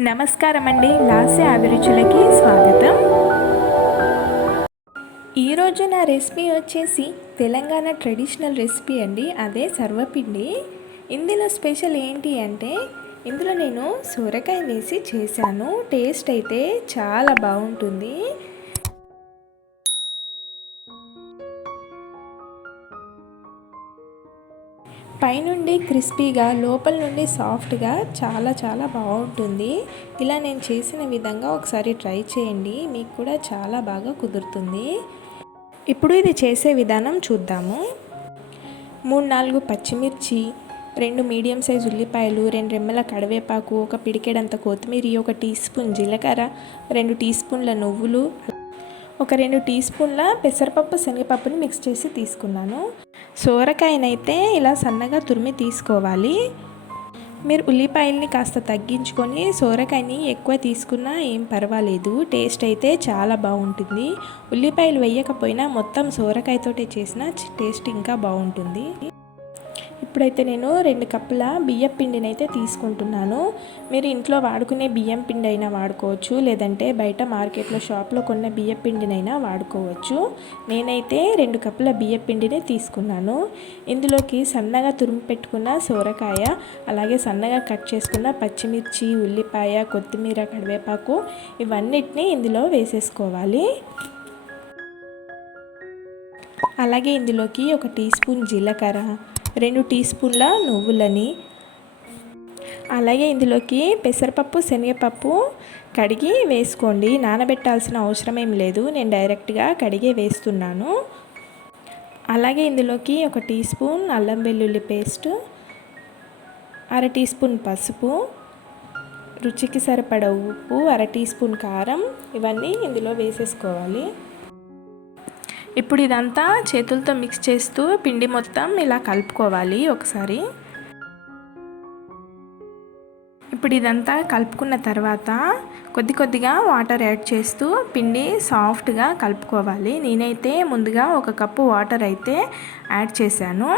నమస్కారం అండి. లాస్య అభిరుచులకి స్వాగతం. ఈరోజు నా రెసిపీ వచ్చేసి తెలంగాణ ట్రెడిషనల్ రెసిపీ అండి. అదే సర్వపిండి. ఇందులో స్పెషల్ ఏంటి అంటే ఇందులో నేను సొరకాయ వేసి చేశాను. టేస్ట్ అయితే చాలా బాగుంటుంది. పైనుండి క్రిస్పీగా లోపల నుండి సాఫ్ట్గా చాలా బాగుంటుంది. ఇలా నేను చేసిన విధంగా ఒకసారి ట్రై చేయండి, మీకు కూడా చాలా బాగా కుదురుతుంది. ఇప్పుడు ఇది చేసే విధానం చూద్దాము. 3-4 పచ్చిమిర్చి, 2 మీడియం సైజు ఉల్లిపాయలు, 2 రెమ్మల కరివేపాకు, ఒక పిడికెడంత కొత్తిమీర, 1 టీ స్పూన్ జీలకర్ర, 2 టీ స్పూన్ల నువ్వులు, ఒక 2 టీ స్పూన్ల పెసరపప్పు శనగపప్పుని మిక్స్ చేసి తీసుకున్నాను. సోరకాయనైతే ఇలా సన్నగా తురిమి తీసుకోవాలి. మీరు ఉల్లిపాయల్ని కాస్త తగ్గించుకొని సోరకాయని ఎక్కువ తీసుకున్నా ఏం పర్వాలేదు, టేస్ట్ అయితే చాలా బాగుంటుంది. ఉల్లిపాయలు వేయకపోయినా మొత్తం సోరకాయతోటే చేసిన టేస్ట్ ఇంకా బాగుంటుంది. ఇప్పుడైతే నేను 2 కప్పుల బియ్యం పిండిని అయితే తీసుకుంటున్నాను. మీరు ఇంట్లో వాడుకునే బియ్యం పిండి అయినా వాడుకోవచ్చు, లేదంటే బయట మార్కెట్లో షాప్లో కొన్న బియ్యం పిండినైనా వాడుకోవచ్చు. నేనైతే 2 కప్పుల బియ్యం పిండిని తీసుకున్నాను. ఇందులోకి సన్నగా తురిమి పెట్టుకున్న సోరకాయ, అలాగే సన్నగా కట్ చేసుకున్న పచ్చిమిర్చి, ఉల్లిపాయ, కొత్తిమీర, కరివేపాకు ఇవన్నిటిని ఇందులో వేసేసుకోవాలి. అలాగే ఇందులోకి 1 టీ స్పూన్ జీలకర్ర, 2 టీ స్పూన్ల నువ్వులని, అలాగే ఇందులోకి పెసరపప్పు శనగపప్పు కడిగి వేసుకోండి. నానబెట్టాల్సిన అవసరం ఏం లేదు, నేను డైరెక్ట్గా కడిగే వేస్తున్నాను. అలాగే ఇందులోకి 1 టీ స్పూన్ అల్లం వెల్లుల్లి పేస్ట్, 1/2 టీ స్పూన్ పసుపు, రుచికి సరిపడ ఉప్పు, 1/2 టీ స్పూన్ కారం ఇవన్నీ ఇందులో వేసేసుకోవాలి. ఇప్పుడు ఇదంతా చేతులతో మిక్స్ చేస్తూ పిండి మొత్తం ఇలా కలుపుకోవాలి ఒకసారి. ఇప్పుడు ఇదంతా కలుపుకున్న తర్వాత కొద్దిగా వాటర్ యాడ్ చేస్తూ పిండి సాఫ్ట్గా కలుపుకోవాలి. నేనైతే ముందుగా 1 కప్పు వాటర్ అయితే యాడ్ చేశాను.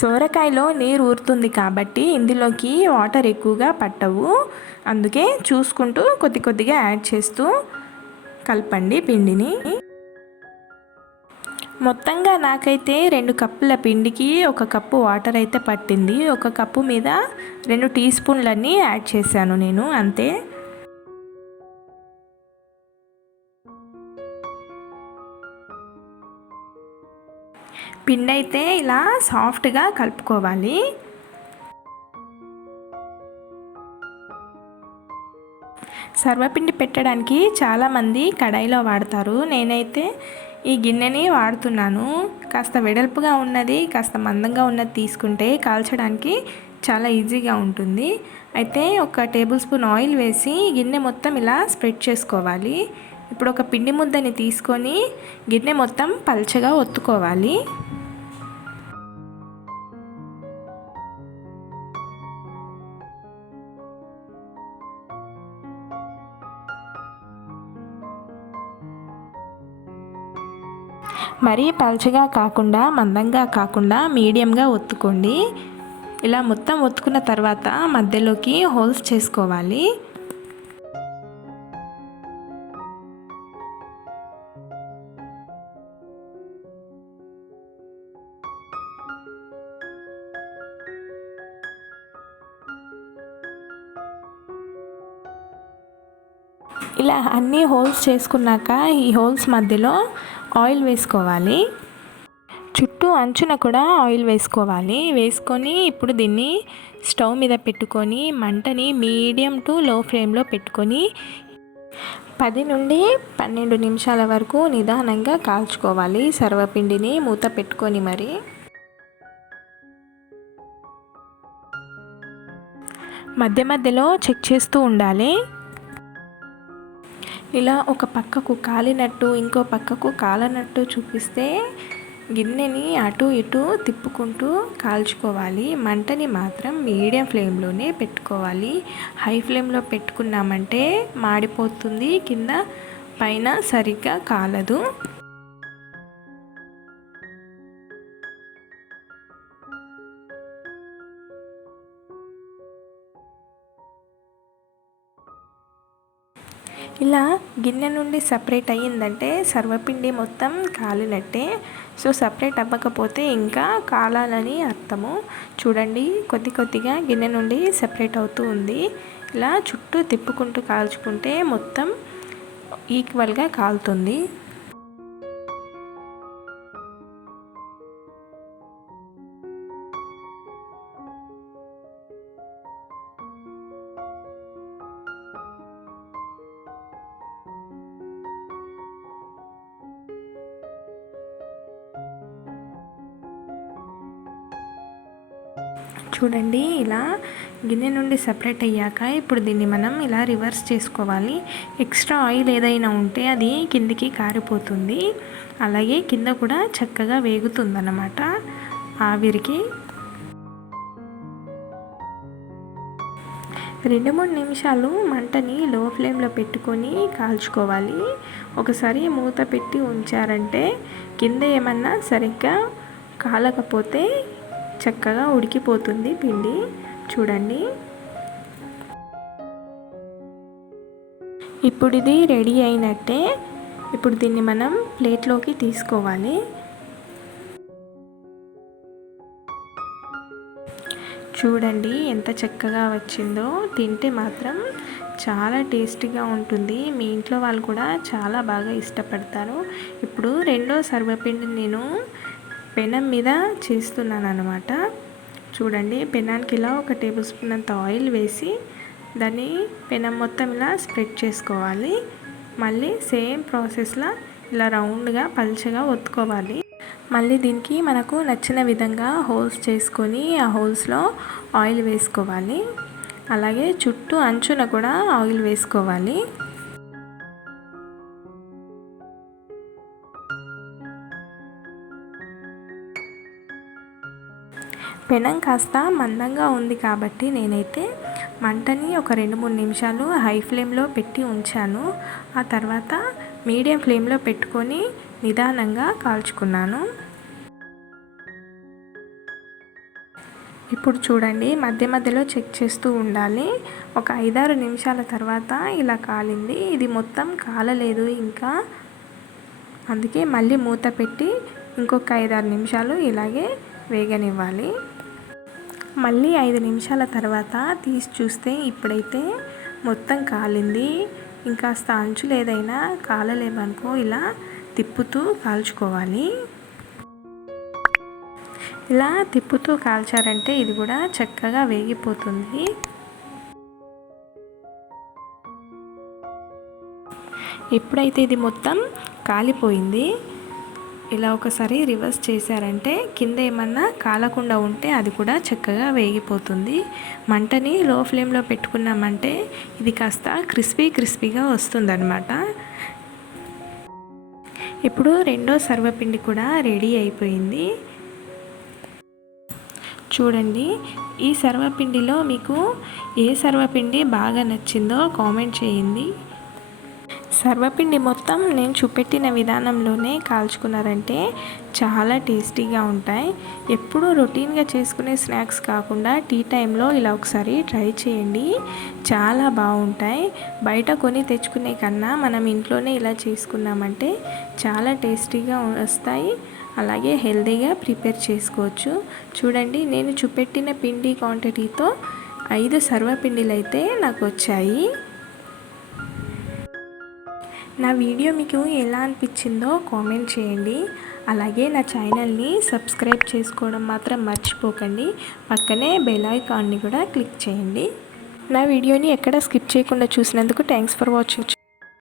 సోరకాయలో నీరు ఊరుతుంది కాబట్టి ఇందులోకి వాటర్ ఎక్కువగా పట్టవు, అందుకే చూసుకుంటూ కొద్దిగా యాడ్ చేస్తూ కలపండి పిండిని. మొత్తంగా నాకైతే 2 కప్పుల పిండికి 1 కప్పు వాటర్ అయితే పట్టింది. 1 కప్పు మీద 2 టీ స్పూన్లన్నీ యాడ్ చేశాను నేను, అంతే. పిండి అయితే ఇలా సాఫ్ట్గా కలుపుకోవాలి. సర్వపిండి పెట్టడానికి చాలామంది కడాయిలో వాడతారు. నేనైతే ఈ గిన్నెని వాడుతున్నాను. కాస్త వెడల్పుగా ఉన్నది, కాస్త మందంగా ఉన్నది తీసుకుంటే కాల్చడానికి చాలా ఈజీగా ఉంటుంది. అయితే 1 టేబుల్ స్పూన్ ఆయిల్ వేసి గిన్నె మొత్తం ఇలా స్ప్రెడ్ చేసుకోవాలి. ఇప్పుడు ఒక పిండి ముద్దని తీసుకొని గిన్నె మొత్తం పల్చగా ఒత్తుకోవాలి. మరీ పల్చగా కాకుండా మందంగా కాకుండా మీడియంగా ఒత్తుకోండి. ఇలా మొత్తం ఒత్తుకున్న తర్వాత మధ్యలోకి హోల్స్ చేసుకోవాలి. ఇలా అన్ని హోల్స్ చేసుకున్నాక ఈ హోల్స్ మధ్యలో ఆయిల్ వేసుకోవాలి. చుట్టూ అంచున కూడా ఆయిల్ వేసుకోవాలి. వేసుకొని ఇప్పుడు దీన్ని స్టవ్ మీద పెట్టుకొని మంటని మీడియం టు లో ఫ్లేమ్లో పెట్టుకొని 10 నుండి 12 నిమిషాల వరకు నిదానంగా కాల్చుకోవాలి. సర్వపిండిని మూత పెట్టుకొని మరి మధ్యలో చెక్ చేస్తూ ఉండాలి. ఇలా ఒక పక్కకు కాలినట్టు ఇంకో పక్కకు కాలనట్టు చూపిస్తే గిన్నెని అటు ఇటు తిప్పుకుంటూ కాల్చుకోవాలి. మంటని మాత్రం మీడియం ఫ్లేమ్లోనే పెట్టుకోవాలి. హై ఫ్లేమ్లో పెట్టుకున్నామంటే మాడిపోతుంది, కింద పైన సరిగ్గా కాలదు. ఇలా గిన్నె నుండి సపరేట్ అయ్యిందంటే సర్వపిండి మొత్తం కాలినట్టే. సో సపరేట్ అవ్వకపోతే ఇంకా కాలాలని అర్థము. చూడండి కొద్ది కొద్దిగా గిన్నె నుండి సపరేట్ అవుతూ ఉంది. ఇలా చుట్టూ తిప్పుకుంటూ కాల్చుకుంటే మొత్తం ఈక్వల్గా కాలుతుంది. చూడండి ఇలా గిన్నె నుండి సపరేట్ అయ్యాక ఇప్పుడు దీన్ని మనం ఇలా రివర్స్ చేసుకోవాలి. ఎక్స్ట్రా ఆయిల్ ఏదైనా ఉంటే అది కిందికి కారిపోతుంది. అలాగే కింద కూడా చక్కగా వేగుతుందన్నమాట ఆవిరికి. 2-3 నిమిషాలు మంటని లో ఫ్లేమ్లో పెట్టుకొని కాల్చుకోవాలి. ఒకసారి మూత పెట్టి ఉంచారంటే కింద ఏమన్నా సరిగ్గా కాలకపోతే చక్కగా ఉడికిపోతుంది పిండి. చూడండి ఇప్పుడు ఇది రెడీ అయినట్టే. ఇప్పుడు దీన్ని మనం ప్లేట్లోకి తీసుకోవాలి. చూడండి ఎంత చక్కగా వచ్చిందో. తింటే మాత్రం చాలా టేస్టీగా ఉంటుంది. మీ ఇంట్లో వాళ్ళు కూడా చాలా బాగా ఇష్టపడతారు. ఇప్పుడు రెండో సర్వపిండిని నేను పెనం మీద చేస్తున్నాను అన్నమాట. చూడండి పెనానికి ఇలా 1 టేబుల్ స్పూన్ అంత ఆయిల్ వేసి దాన్ని పెనం మొత్తం ఇలా స్ప్రెడ్ చేసుకోవాలి. మళ్ళీ సేమ్ ప్రాసెస్లో ఇలా రౌండ్గా పల్చగా ఒత్తుకోవాలి. మళ్ళీ దీనికి మనకు నచ్చిన విధంగా హోల్స్ చేసుకొని ఆ హోల్స్లో ఆయిల్ వేసుకోవాలి. అలాగే చుట్టూ అంచున కూడా ఆయిల్ వేసుకోవాలి. పెనం కాస్త మందంగా ఉంది కాబట్టి నేనైతే మంటని ఒక 2-3 నిమిషాలు హై ఫ్లేమ్లో పెట్టి ఉంచాను. ఆ తర్వాత మీడియం ఫ్లేమ్లో పెట్టుకొని నిదానంగా కాల్చుకున్నాను. ఇప్పుడు చూడండి మధ్య మధ్యలో చెక్ చేస్తూ ఉండాలి. ఒక 5-6 నిమిషాల తర్వాత ఇలా కాలింది. ఇది మొత్తం కాలలేదు ఇంకా, అందుకే మళ్ళీ మూత పెట్టి ఇంకొక 5-6 నిమిషాలు ఇలాగే వేగనివ్వాలి. మళ్ళీ 5 నిమిషాల తర్వాత తీసి చూస్తే ఇప్పుడైతే మొత్తం కాలింది. ఇంకాస్త అంచులు ఏదైనా కాలలేమనుకో ఇలా తిప్పుతూ కాల్చుకోవాలి. ఇలా తిప్పుతూ కాల్చారంటే ఇది కూడా చక్కగా వేగిపోతుంది. ఇప్పుడైతే ఇది మొత్తం కాలిపోయింది. ఇలా ఒకసారి రివర్స్ చేశారంటే కింద ఏమన్నా కాలకుండా ఉంటే అది కూడా చక్కగా వేగిపోతుంది. మంటని లో ఫ్లేమ్లో పెట్టుకున్నామంటే ఇది కాస్త క్రిస్పీగా వస్తుందన్నమాట. ఇప్పుడు రెండో సర్వపిండి కూడా రెడీ అయిపోయింది. చూడండి ఈ సర్వపిండిలో మీకు ఏ సర్వపిండి బాగా నచ్చిందో కామెంట్ చేయండి. సర్వపిండి మొత్తం నేను చూపెట్టిన విధానంలోనే కాల్చుకున్నారంటే చాలా టేస్టీగా ఉంటాయి. ఎప్పుడూ రొటీన్గా చేసుకునే స్నాక్స్ కాకుండా టీ టైంలో ఇలా ఒకసారి ట్రై చేయండి, చాలా బాగుంటాయి. బయట కొని తెచ్చుకునే కన్నా మనం ఇంట్లోనే ఇలా చేసుకున్నామంటే చాలా టేస్టీగా వస్తాయి. అలాగే హెల్తీగా ప్రిపేర్ చేసుకోవచ్చు. చూడండి నేను చూపెట్టిన పిండి క్వాంటిటీతో 5 సర్వపిండిలు అయితే నాకు వచ్చాయి. నా వీడియో మీకు ఎలా అనిపించిందో కామెంట్ చేయండి. అలాగే నా ఛానల్ని సబ్స్క్రైబ్ చేసుకోవడం మాత్రం మర్చిపోకండి. పక్కనే బెల్ ఐకాన్ని కూడా క్లిక్ చేయండి. నా వీడియోని ఎక్కడ స్కిప్ చేయకుండా చూసినందుకు థ్యాంక్స్ ఫర్ వాచింగ్.